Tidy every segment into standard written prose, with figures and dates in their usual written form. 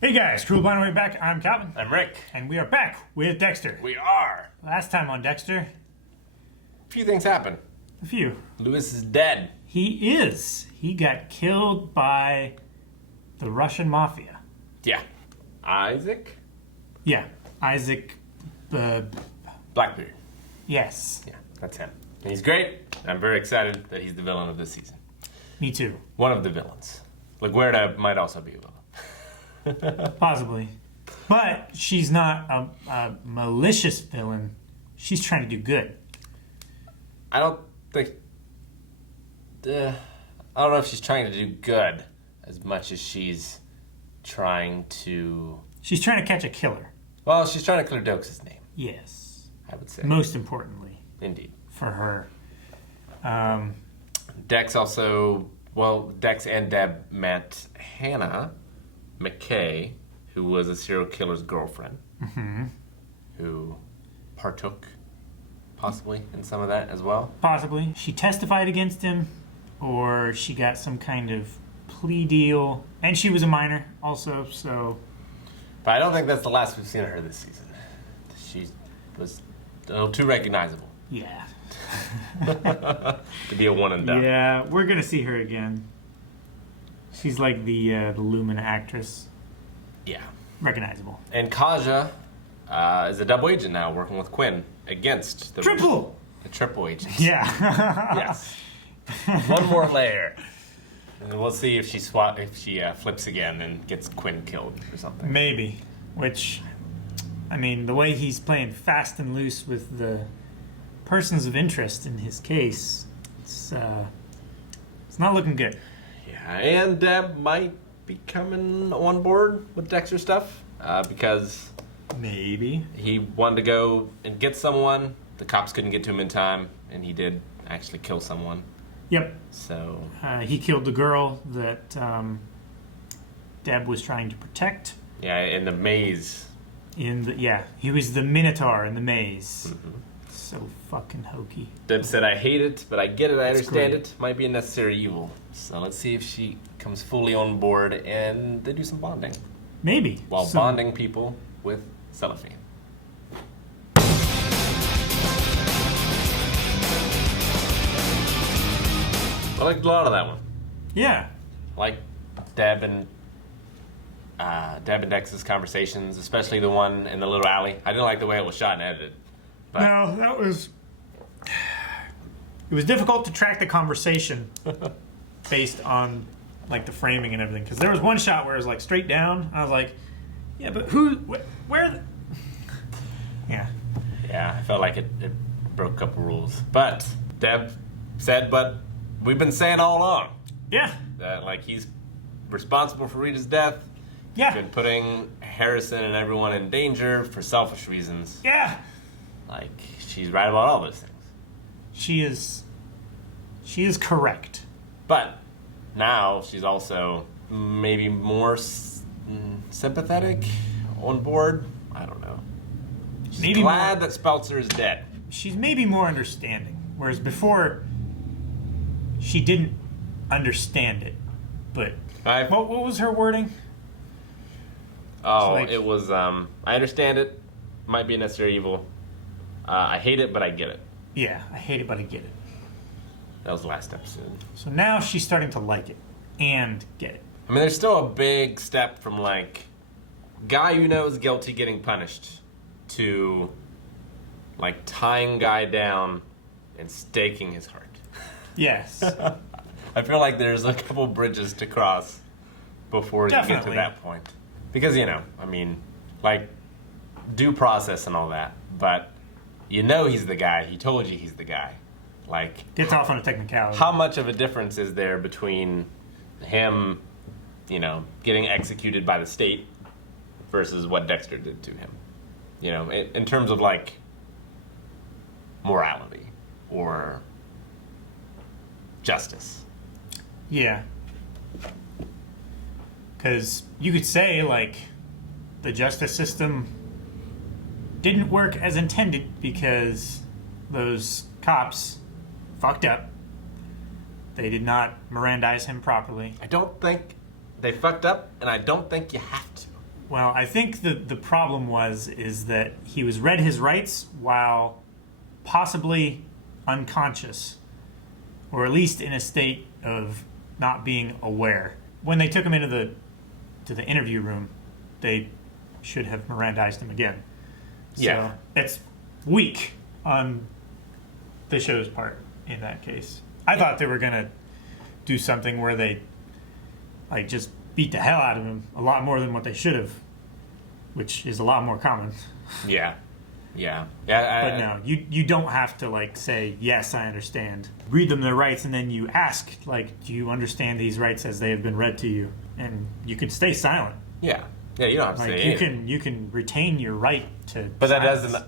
Hey guys, Cool Blind Way back. I'm Calvin. I'm Rick. And we are back with Dexter. We are. Last time on Dexter, A few things happen. a few. Lewis is dead. He is. He got killed by the Russian mafia. Yeah. Isaac? Yeah, Isaac. Blackbeard. Yes. Yeah, that's him. And he's great. I'm very excited that he's the villain of this season. Me too. One of the villains. LaGuerta might also be a villain. Possibly. But she's not a malicious villain. She's trying to do good. I don't think... I don't know if she's trying to do good as much as she's trying to... She's trying to catch a killer. Well, she's trying to clear Dokes' name, Yes. I would say. Most importantly. Indeed. For her. Dex also... Well, Dex and Deb met Hannah McKay, who was a serial killer's girlfriend, who partook possibly in some of that as well. Possibly. She testified against him, or she got some kind of plea deal. And she was a minor also, so... But I don't think that's the last we've seen of her this season. She was a little too recognizable Yeah. to be a one and done. Yeah, we're going to see her again. She's like the Lumina actress. Yeah. Recognizable. And Kaja is a double agent now, working with Quinn against the... Triple! The triple agent. Yeah. Yes. One more layer. And we'll see if she flips again and gets Quinn killed or something. Maybe. Which, I mean, the way he's playing fast and loose with the persons of interest in his case, it's not looking good. Yeah, and Deb might be coming on board with Dexter stuff because Maybe. he wanted to go and get someone. The cops couldn't get to him in time, and he did actually kill someone. Yep. So He killed the girl that Deb was trying to protect. yeah, in the maze. He was the Minotaur in the maze. So fucking hokey. Deb said, "I hate it, but I get it. I understand great. it. Might be a necessary evil." So let's see if she comes fully on board and they do some bonding Maybe. while Some- bonding people with cellophane. I liked a lot of that one. Yeah. Like Deb and Dex's conversations, especially the one in the little alley. I didn't like the way it was shot and edited. But No, that was... It was difficult to track the conversation based on like the framing and everything. Because there was one shot where it was like straight down. I was like, yeah, but where... Yeah. yeah, I felt like it broke a couple rules. But Deb said, but we've been saying all along Yeah. that like he's responsible for Rita's death. Yeah. He's been putting Harrison and everyone in danger for selfish reasons. Yeah. Like, she's right about all those things. She is correct. But now she's also maybe more sympathetic on board. I don't know. She's Maybe glad more- that Speltzer is dead. She's maybe more understanding. Whereas before, she didn't understand it. But what was her wording? Oh, like- it was, I understand it. Might be a necessary evil. I hate it, but I get it. Yeah, I hate it, but I get it. That was the last episode. So now she's starting to like it and get it. I mean, there's still a big step from, like, guy you know is guilty getting punished to, like, tying guy down and staking his heart. Yes. I feel like there's a couple bridges to cross before you get to Definitely. that point. Because, you know, I mean, like, due process and all that, but you know he's the guy. He told you he's the guy. Like, Gets off on a technicality. how much of a difference is there between him, you know, getting executed by the state versus what Dexter did to him? You know, in terms of, like, morality or justice. Yeah. Because you could say, like, the justice system didn't work as intended because those cops fucked up. They did not Mirandize him properly. I don't think they fucked up, and I don't think you have to. Well, I think the problem is that he was read his rights while possibly unconscious, or at least in a state of not being aware. When they took him into the interview room, they should have Mirandized him again. Yeah. So it's weak on the show's part in that case. I thought they were gonna do something where they like just beat the hell out of him a lot more than what they should have, which is a lot more common. Yeah. But no, you don't have to like say, yes, I understand. Read them their rights, and then you ask, like, do you understand these rights as they have been read to you? And you can stay silent. Yeah, you don't have to Like say you anything. can retain your right to. But that silence.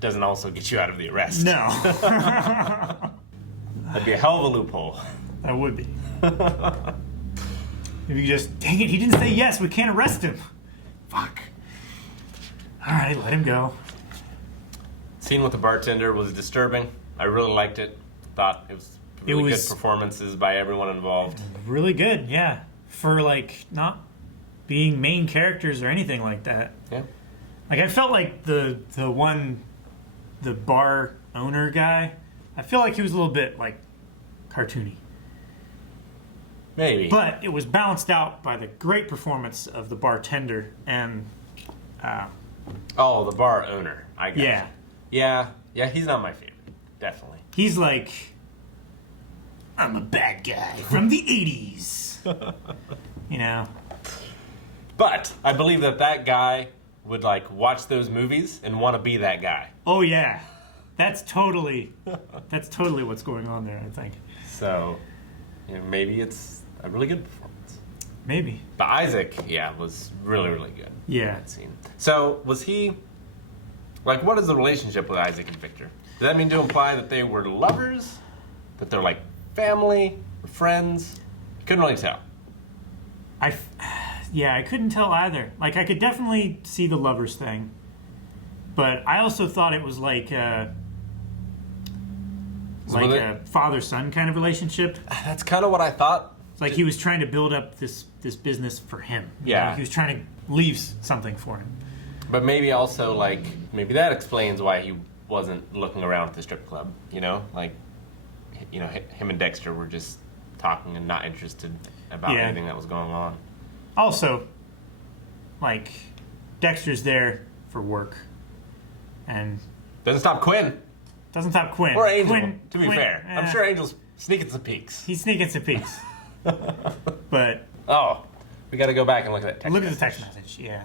doesn't also get you out of the arrest. No. That'd be a hell of a loophole. That would be. If you just, dang it, he didn't say yes, we can't arrest him. Fuck. All right, let him go. Scene with the bartender was disturbing. I really liked it. Thought it was really good performances by everyone involved. Really good, yeah. For like not being main characters or anything like that. Yeah. Like I felt like the bar owner guy, I feel like he was a little bit like cartoony. Maybe. But it was balanced out by the great performance of the bartender and the bar owner. I got yeah. you. Yeah, he's not my favorite. Definitely. He's like, I'm a bad guy from the 80s. You know? But I believe that guy would like watch those movies and want to be that guy. Oh yeah. That's totally what's going on there, I think. So, maybe it's a really good performance. Maybe. But Isaac, was really, really good. Yeah. That scene. So, was he, like, what is the relationship with Isaac and Victor? Does that mean to imply that they were lovers? That they're like family? Or friends? Couldn't really tell. I couldn't tell either. Like, I could definitely see the lovers thing. But I also thought it was like a father-son kind of relationship. That's kind of what I thought. It's like he was trying to build up this business for him. Yeah. He was trying to leave something for him. But maybe also, like, maybe that explains why he wasn't looking around at the strip club, Like, him and Dexter were just talking and not interested about anything that was going on. Also, like, Dexter's there for work. And Doesn't stop Quinn. doesn't stop Quinn. Or Angel, Quinn, to be fair. I'm sure Angel's sneaking some peeks. He's sneaking some peeks. But We got to go back and look at that text look at the text message, yeah.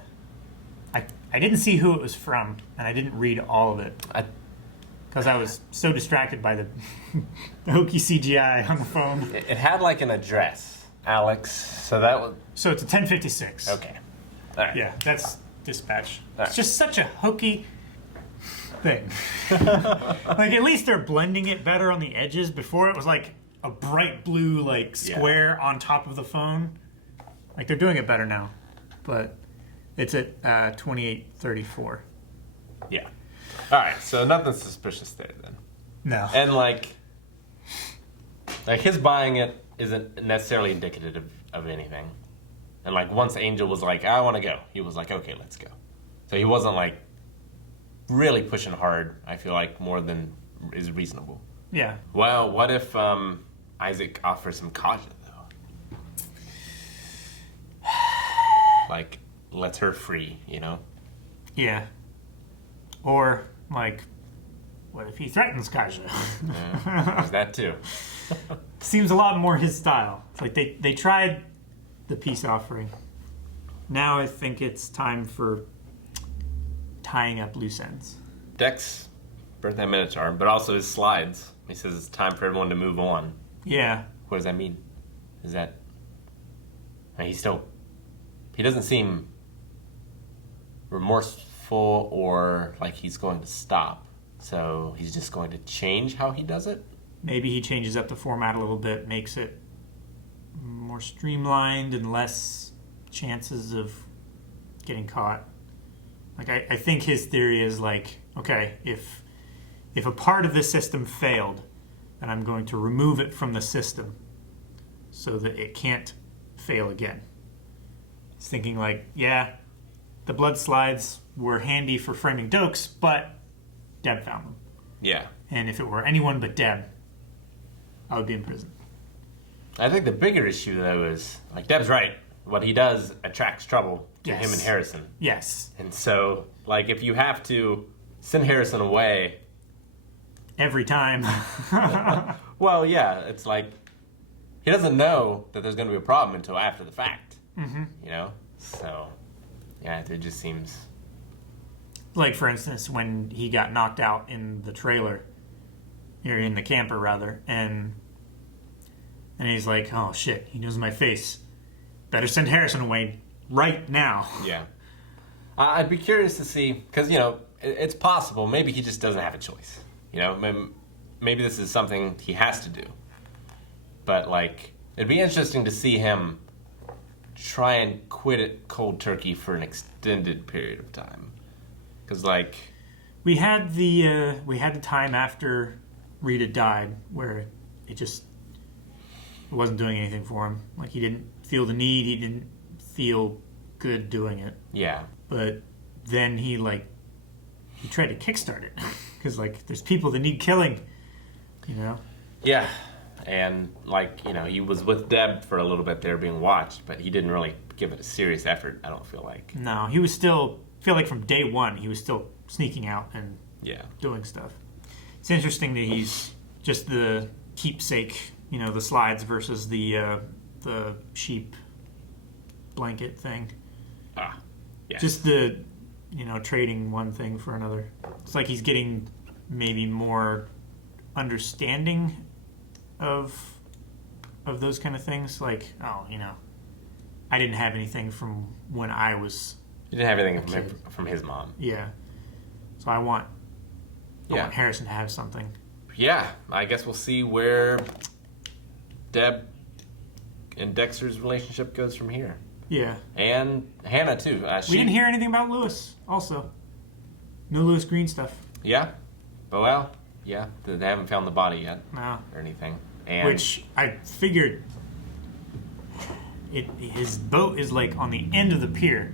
I didn't see who it was from, and I didn't read all of it. Because I was so distracted by the hokey CGI on the phone. It had like an address, Alex. So that was... So it's a 1056. Okay. All right. Yeah, that's dispatch. All right. It's just such a hokey thing. Like, at least they're blending it better on the edges. Before it was like a bright blue like square on top of the phone. Like, they're doing it better now. But it's at 2834. Yeah. All right, so nothing suspicious there then. No. And like his buying it isn't necessarily indicative of anything. And like once Angel was like, I want to go, he was like, okay, let's go. So he wasn't like really pushing hard, I feel like, more than is reasonable. Yeah. Well, what if Isaac offers some caution though? Like, lets her free, Yeah. Or, like, what if he threatens Kaja? There's that too. Seems a lot more his style. It's like they tried the peace offering. Now I think it's time for tying up loose ends. Dex, birthday minotaur, but also his slides. He says it's time for everyone to move on. Yeah. What does that mean? Is that... I mean, he doesn't seem remorseful or like he's going to stop. So he's just going to change how he does it? Maybe he changes up the format a little bit, makes it more streamlined and less chances of getting caught. Like, I think his theory is like, okay, if a part of the system failed, then I'm going to remove it from the system so that it can't fail again. He's thinking like, yeah, the blood slides were handy for framing Dokes, but Deb found them. Yeah. And if it were anyone but Deb, I would be in prison. I think the bigger issue, though, is, like, Deb's right. What he does attracts trouble to him and Harrison. Yes. And so, like, if you have to send Harrison away... Every time. Well, yeah, it's like, he doesn't know that there's going to be a problem until after the fact. Mm-hmm. You know? So, yeah, it just seems... Like, for instance, when he got knocked out in the trailer, or in the camper, rather, and he's like, oh, shit, he knows my face. Better send Harrison away right now. Yeah. I'd be curious to see, because, you know, it's possible. Maybe he just doesn't have a choice. You know, maybe this is something he has to do. But, like, it'd be interesting to see him try and quit it cold turkey for an extended period of time. Because, like... We had the time after Rita died where it wasn't doing anything for him. Like, he didn't feel the need, he didn't feel good doing it. Yeah. But then he tried to kickstart it. Because, like, there's people that need killing, you know? Yeah. And, like, you know, he was with Deb for a little bit there being watched, but he didn't really give it a serious effort, I don't feel like. No, he was still... I feel like from day one, he was still sneaking out and doing stuff. It's interesting that he's just the keepsake, you know, the slides versus the sheep blanket thing. Ah, yeah. Just the, you know, trading one thing for another. It's like he's getting maybe more understanding of those kind of things. Like, oh, you know, I didn't have anything from when I was... You didn't have anything from his mom. Yeah. So I want Harrison to have something. Yeah, I guess we'll see where Deb and Dexter's relationship goes from here. Yeah. And Hannah, too. We didn't hear anything about Lewis, also. No Lewis Green stuff. Yeah. But, well, yeah, they haven't found the body yet. No. Or anything. And which I figured his boat is, like, on the end of the pier.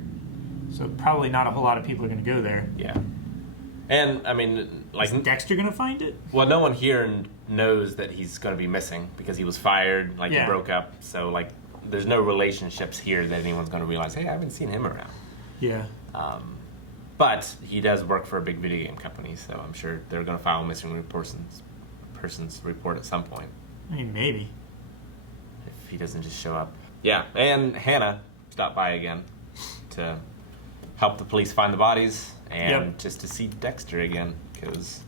So probably not a whole lot of people are going to go there. Yeah. And, I mean, like... Is Dexter going to find it? Well, no one here knows that he's going to be missing because he was fired, he broke up. So, like, there's no relationships here that anyone's going to realize, hey, I haven't seen him around. Yeah. But he does work for a big video game company, so I'm sure they're going to file a missing person's report at some point. I mean, maybe. If he doesn't just show up. Yeah, and Hannah stopped by again to help the police find the bodies and just to see Dexter again, because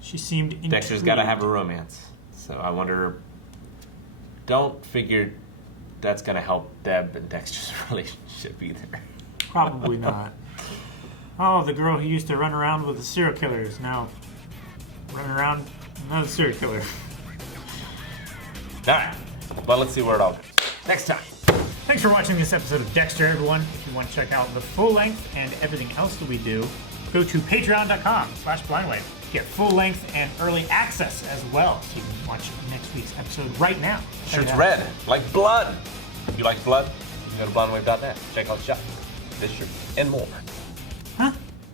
she seemed intrigued. Dexter's got to have a romance. So I wonder, don't figure that's going to help Deb and Dexter's relationship either. Probably not. Oh, the girl who used to run around with the serial killer is now running around with another serial killer. All right. Well, let's see where it all goes. Next time. Thanks for watching this episode of Dexter, everyone. If you want to check out the full length and everything else that we do, go to patreon.com/blindwave. Get full length and early access as well. So you can watch next week's episode right now. Shirt's red, like blood. If you like blood, you can go to blindwave.net. Check out the shop, this shirt, and more.